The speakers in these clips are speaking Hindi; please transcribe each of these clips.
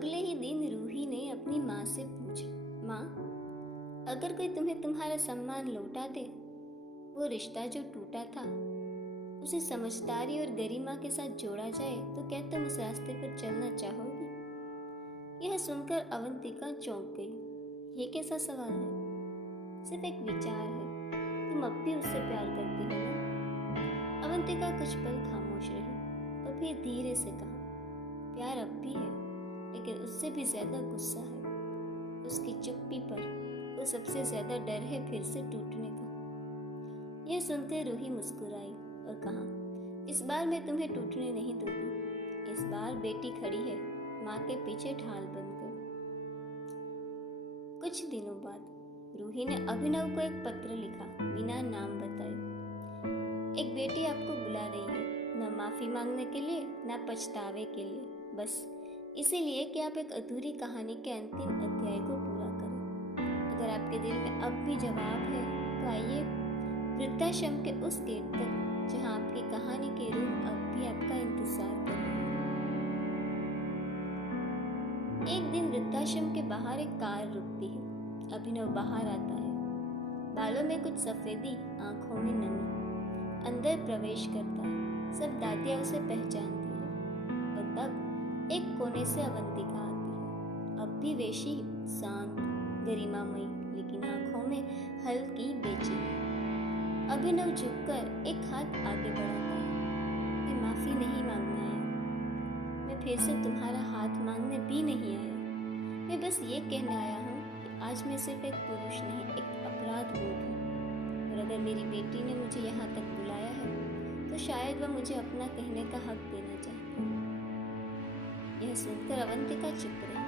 अगले ही दिन रूही ने अपनी माँ से पूछा, माँ, अगर कोई तुम्हें तुम्हारा सम्मान लौटा दे, वो रिश्ता जो टूटा था उसे समझदारी और गरिमा के साथ जोड़ा जाए, तो क्या तुम उस रास्ते पर चलना चाहोगी? यह सुनकर अवंतिका चौंक गई। ये कैसा सवाल है? सिर्फ एक विचार है। तुम अब भी उससे प्यार करती हो ना? अवंतिका कुछ पल खामोश रही और फिर धीरे से कहा, प्यार अब भी है, लेकिन उससे भी ज्यादा गुस्सा है। उसकी चुप्पी पर वो सबसे ज्यादा डर है फिर से टूटने का। यह सुनकर रूही मुस्कुराई और कहा, इस बार मैं तुम्हें टूटने नहीं दूंगी। इस बार बेटी खड़ी है माँ के पीछे ढाल बनकर। कुछ दिनों बाद रूही ने अभिनव को एक पत्र लिखा, बिना नाम बताए। एक बेटी आपको बुला रही है, न माफी मांगने के लिए न पछतावे के लिए, बस इसीलिए कि आप एक अधूरी कहानी के अंतिम अध्याय को पूरा करें। अगर आपके दिल में अब भी जवाब है तो आइए वृद्धाश्रम के उस गेट तक जहां आपकी कहानी के रूह अब भी आपका इंतजार कर रहे हैं। एक दिन वृद्धाश्रम के बाहर एक कार रुकती है। अभिनव बाहर आता है, बालों में कुछ सफेदी, आंखों में नमी। अंदर प्रवेश करता है। सब दादियां उसे पहचानती है और तब एक कोने से अवंतिका आती है। अब भी वैसी शांत, गरिमामयी, लेकिन आंखों में हल्की बेचैनी। अभिनव झुककर एक हाथ आगे बढ़ाता है। मैं माफी नहीं मांगने आया, मैं फिर से तुम्हारा हाथ मांगने भी नहीं आया। मैं बस ये कहने आया हूँ कि आज मैं सिर्फ एक पुरुष नहीं, एक अपराध बोध हूँ। और अगर मेरी बेटी ने मुझे यहाँ तक बुलाया है तो शायद वह मुझे अपना कहने का हक देना चाहती है। यह सुनकर अवंतिका चुप रही।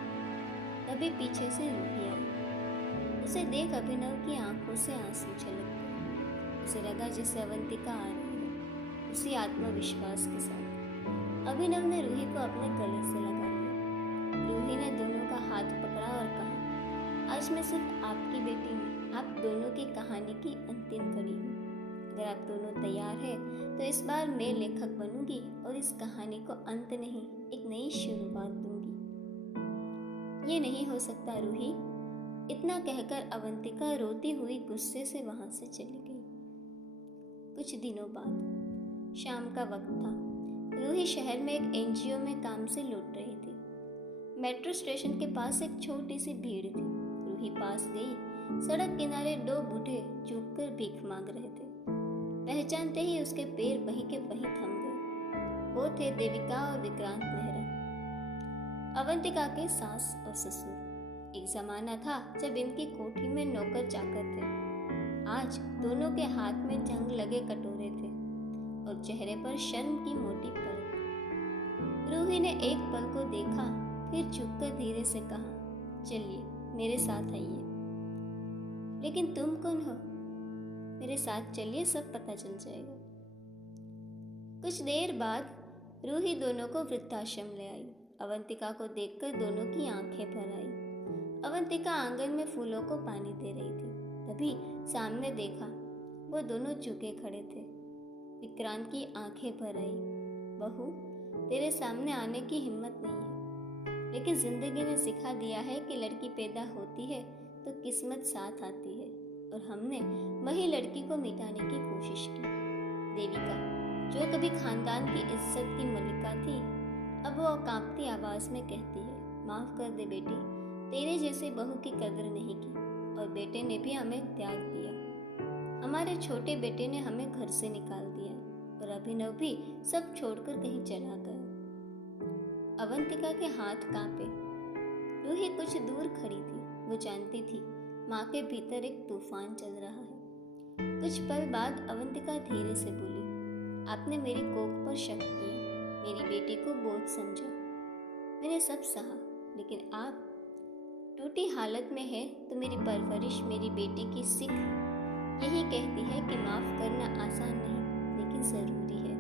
तभी पीछे से रूही आई। उसे देख अभिनव की आंखों से आंसू छलक गए। उसे लगा जैसे अवंतिका आ रही है, उसी आत्मविश्वास के साथ। अभिनव ने रूही को अपने गले से लगा लिया। रूही ने दोनों का हाथ पकड़ा और कहा, आज मैं सिर्फ आपकी बेटी नहीं, आप दोनों की कहानी की अंतिम कड़ी हूँ। अगर आप दोनों तैयार हैं तो इस बार मैं लेखक बनूंगी और इस कहानी को अंत नहीं, एक नई शुरुआत दूंगी। ये नहीं हो सकता रूही। इतना कहकर अवंतिका रोती हुई गुस्से से वहां से चली गई। कुछ दिनों बाद शाम का वक्त था। रूही शहर में एक एनजीओ में काम से लौट रही थी। मेट्रो स्टेशन के पास एक छोटी सी भीड़ थी। रूही पास गई। सड़क किनारे दो बूढ़े झुककर भीख मांग रहे थे। पहचानते ही उसके पैर वहीं के वहीं थम गए। वो थे देविका और विक्रांत मेहरा, अवंतिका के सास और ससुर। एक जमाना था जब इनकी कोठी में नौकर चाकर थे। आज दोनों के हाथ में जंग लगे कटोरे थे और चेहरे पर शर्म की मोटी परत। रूही ने एक पल को देखा, फिर झुककर धीरे से कहा, चलिए मेरे साथ आइए। लेकिन तुम कौन हो? मेरे साथ चलिए, सब पता चल जाएगा। कुछ देर बाद रूही दोनों को वृद्धाश्रम ले आई। अवंतिका को देखकर दोनों की आंखें भर आई। अवंतिका आंगन में फूलों को पानी दे रही थी। तभी सामने देखा, वो दोनों झुके खड़े थे। विक्रांत की आंखें भर आई। बहू, तेरे सामने आने की हिम्मत नहीं है, लेकिन जिंदगी ने सिखा दिया है कि लड़की पैदा होती है तो किस्मत साथ आती है, और हमने वही लड़की को मिटाने की कोशिश की। देविका, जो कभी खानदान की इज्जत की मलिका थी, अब वो कांपती आवाज में कहती है, माफ कर दे बेटी, तेरे जैसे बहू की कदर नहीं की, और बेटे ने भी हमें त्याग दिया। हमारे छोटे बेटे ने हमें घर से निकाल दिया, और अभिनव भी सब छोड़कर कहीं चला गया। अवंतिका के हाथ कांपे। रूही कुछ दूर खड़ी थी। वो जानती थी माँ के भीतर एक तूफान चल रहा है। कुछ पल बाद अवंतिका धीरे से बोली, आपने मेरी कोख पर शक किया, मेरी बेटी को बोझ समझा। मैंने सब सहा, लेकिन आप टूटी हालत में है तो मेरी परवरिश, मेरी बेटी की सीख यही कहती है कि माफ करना आसान नहीं, लेकिन जरूरी है।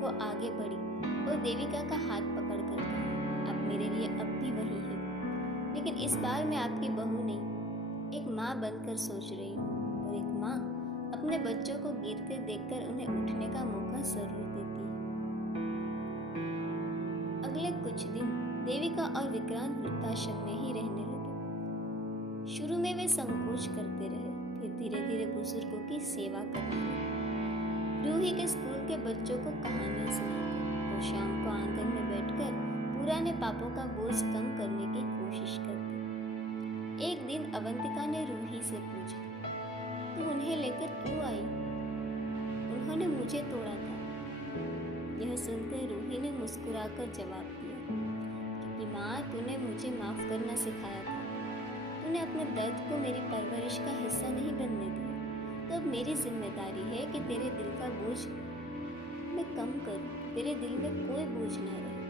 वो आगे बढ़ी और देविका का हाथ पकड़कर कहा, आप मेरे लिए अब भी वही हैं, लेकिन इस बार मैं आपकी बहू नहीं, एक माँ बनकर सोच रही हूँ। और एक माँ अपने बच्चों को गिरते देखकर उन्हें उठने का मौका जरूर देती है। अगले कुछ दिन देविका और विक्रांत वृद्धाश्रम में ही रहने लगे। शुरू में वे संकोच करते रहे, फिर धीरे धीरे बुजुर्गों की सेवा करने लगे। रूही के स्कूल के बच्चों को कहानियां सुनाते और शाम को आंगन में बैठकर पुराने पापों का बोझ कम करने की कोशिश करते। एक दिन अवंतिका ने रूही से पूछा, तू उन्हें लेकर क्यों आई? उन्होंने मुझे तोड़ा था। यह सुनकर रूही ने मुस्कुराकर जवाब दिया कि माँ, तूने मुझे माफ करना सिखाया था। तूने अपने दर्द को मेरी परवरिश का हिस्सा नहीं बनने दिया, तो अब मेरी जिम्मेदारी है कि तेरे दिल का बोझ मैं कम करूं, तेरे दिल में कोई बोझ ना रहे,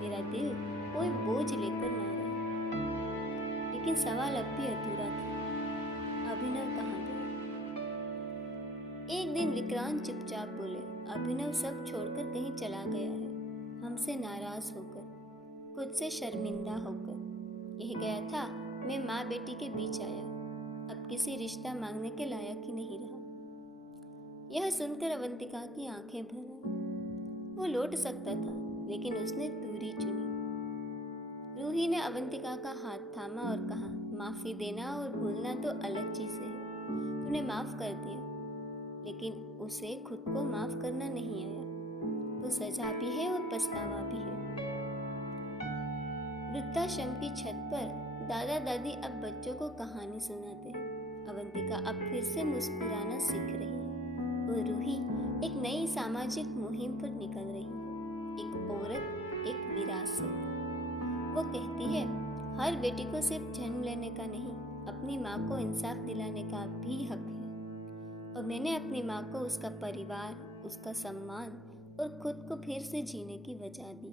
तेरा दिल कोई बोझ लेकर ना रहे। लेकिन सवाल अब भी अधूरा था, अभिनव कहाँ गया? एक दिन विक्रांत चुपचाप बोले, अभिनव सब छोड़कर कहीं चला गया है, हमसे नाराज होकर, खुद से शर्मिंदा होकर। यह गया था, मैं माँ बेटी के बीच आया, अब किसी रिश्ता मांगने के लायक ही नहीं रहा। यह सुनकर अवंतिका की आंखें भर आई। वो लौट सकता था, लेकिन उसने दूरी चुनी। रूही ने अवंतिका का हाथ थामा और कहा, माफी देना और भूलना तो अलग चीजें हैं। तूने माफ कर दिया, लेकिन उसे खुद को माफ करना नहीं आया। तो सजा भी है और पछतावा भी है। वृद्धाश्रम की छत पर दादा दादी अब बच्चों को कहानी सुनाते हैं। अवंतिका अब फिर से मुस्कुराना सीख रही है और रूही एक नई सामाजिक मुहिम पर निकल रही है। एक औरत, एक विरासत। वो कहती है, हर बेटी को सिर्फ जन्म लेने का नहीं, अपनी माँ को इंसाफ दिलाने का भी हक है। और मैंने अपनी माँ को उसका परिवार, उसका सम्मान और खुद को फिर से जीने की वजह दी।